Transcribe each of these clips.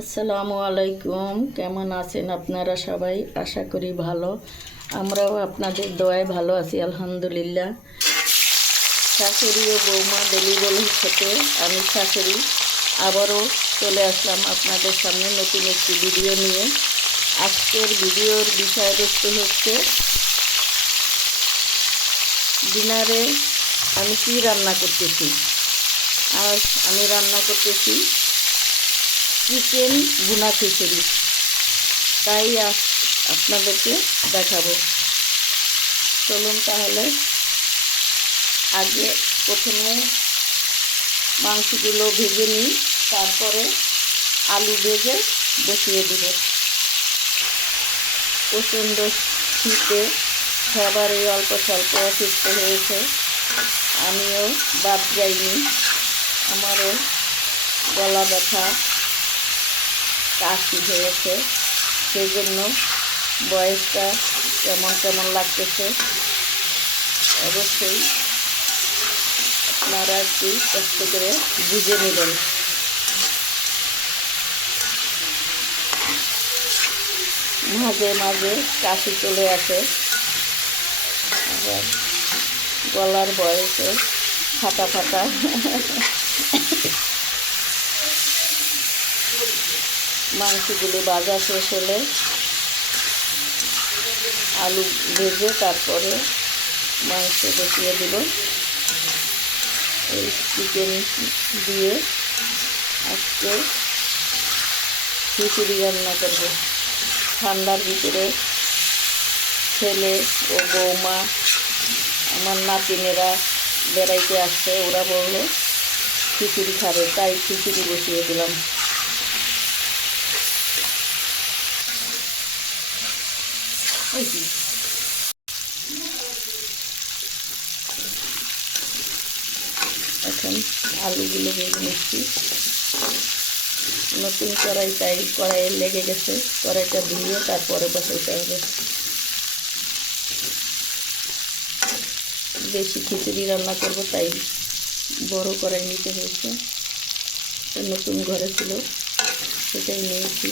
আসসালামু আলাইকুম। কেমন আছেন আপনারা সবাই? আশা করি ভালো। আমরাও আপনাদের দোয়ায় ভালো আছি, আলহামদুলিল্লাহ। শাশুড়ি ও বৌমা ডেলিভারির সাথে আমি শাশুড়ি আবারও চলে আসলাম আপনাদের সামনে নতুন একটি ভিডিও নিয়ে। আজকের ভিডিওর বিষয়বস্তু হচ্ছে, ডিনারে আমি কী রান্না করতেছি? আজ আমি রান্না করতেছি চিকেন গুনা খিচুড়ি। তাই আপনাদেরকে দেখাবো। চলুন তাহলে, আগে প্রথমে মাংসগুলো ভেজে নিই, তারপরে আলু ভেজে বসিয়ে দেব। প্রচণ্ড শীতে সবারই অল্প স্বল্প অসুস্থ হয়েছে। আমিও বাদ যাইনি। আমারও গলা ব্যথা কাশি হয়েছে সেই জন্য বয়সটা কেমন কেমন লাগতেছে, অবশ্যই আপনারা একটু কষ্ট করে বুঝে নেবেন। মাঝে মাঝে কাশি চলে আসে আবার গলার বয়সে ফাটা ফাটা। মাংসগুলি ভাজা শেষ হলে আলু ভেজে তারপরে মাংস বসিয়ে দেব এই চিকেন দিয়ে আজকে খিচুড়ি রান্না করব। ঠান্ডার ভিতরে ছেলে ও বৌমা, আমার নাতিনেরা বেড়াইতে আসছে, ওরা বলল, খিচুড়ি খাবে। তাই খিচুড়ি বসিয়ে দিলাম। কি এখন আলুগুলো ভেজে নিচ্ছি। নতুন কড়াই তাই কড়াইয়ে লেগে গেছে। কড়াইটা ধুয়ে তারপরে বসাইতে হবে। বেশি খিচুড়ি রান্না করব, তাই বড় কড়াই নিতে হয়েছে। নতুন ঘরে ছিল, সেটাই নিয়েছি।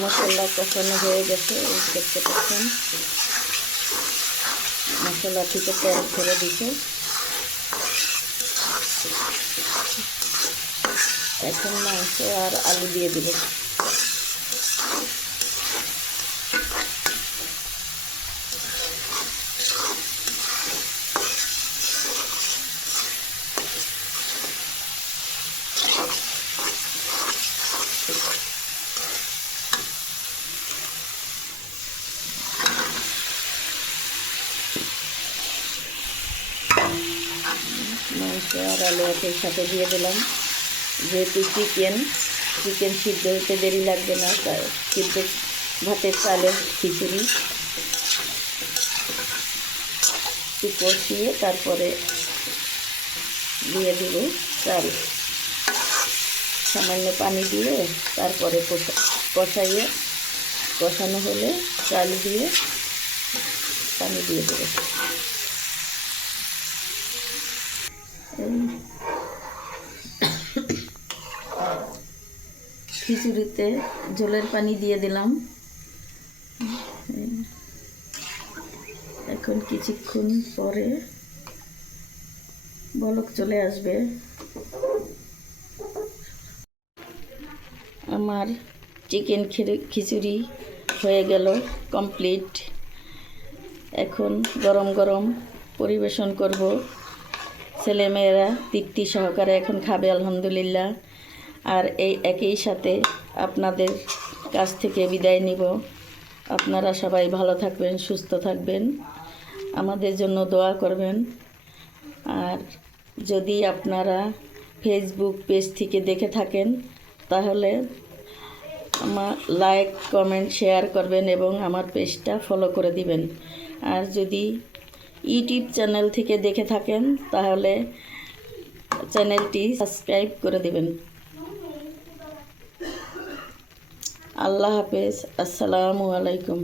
মশলা কষানো হয়ে গেছে দেখতে পাচ্ছেন। মশলা থেকে তেল ফেলে দিছে। এখন মাংস আর আলু দিয়ে দিব মাংস আর আলু একের সাথে দিয়ে দিলাম। যেহেতু চিকেন চিকেন সিদ্ধ হতে দেরি লাগবে না সিদ্ধ ভাতের চালের খিচুড়ি একটু কষিয়ে তারপরে দিয়ে দেব চাল। সামান্য পানি দিয়ে তারপরে কষা, কষাইয়ে, কষানো হলে চাল দিয়ে পানি দিয়ে দেবো। খিচুড়িতে জলের পানি দিয়ে দিলাম। এখন কিছুক্ষণ পরে বলক চলে আসবে। আমার চিকেন খিচুড়ি হয়ে গেল কমপ্লিট। এখন গরম গরম পরিবেশন করব। ছেলেমেয়েরা তৃপ্তি সহকারে এখন খাবে, আলহামদুলিল্লাহ। আর এই একই সাথে আপনাদের কাছ থেকে বিদায় নিব। আপনারা সবাই ভালো থাকবেন, সুস্থ থাকবেন। আমাদের জন্য দোয়া করবেন। আর যদি আপনারা ফেসবুক পেজ থেকে দেখে থাকেন, তাহলে আমার লাইক কমেন্ট শেয়ার করবেন এবং আমার পেজটা ফলো করে দিবেন। আর যদি ইউটিউব চ্যানেল থেকে দেখে থাকেন তাহলে চ্যানেলটি সাবস্ক্রাইব করে দেবেন। আল্লাহ হাফেজ আসসালামু আলাইকুম।